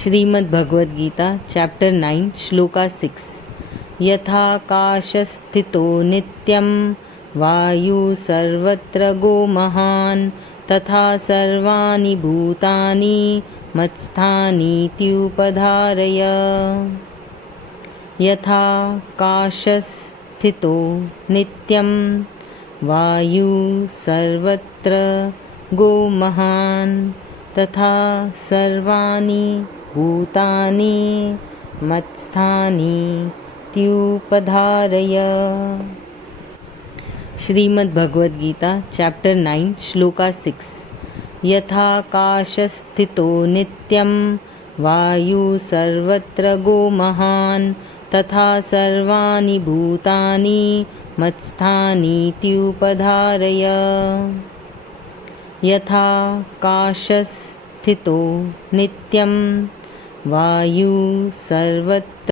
Shrimad Bhagavad Gita chapter 9 श्लोका 6 यथाकाशस्थितो नित्यं वायु सर्वत्र गो महान् तथा सर्वाणि भूतानि मत्स्थानीत्युपधारय। यथाकाशस्थितो नित्यं वायु सर्वत्र गो महान् तथा सर्वाणि भूतानि मत्स्थानीत्युपधारय। श्रीमद्भगवद्गीता चैप्टर 9 श्लोका 6 यथाकाशस्थितो नित्यं वायु सर्वत्र गो महान् तथा सर्वाणि भूतानि मत्स्थानीत्युपधारय। यथाकाशस्थितो नित्यं वायु सर्वत्र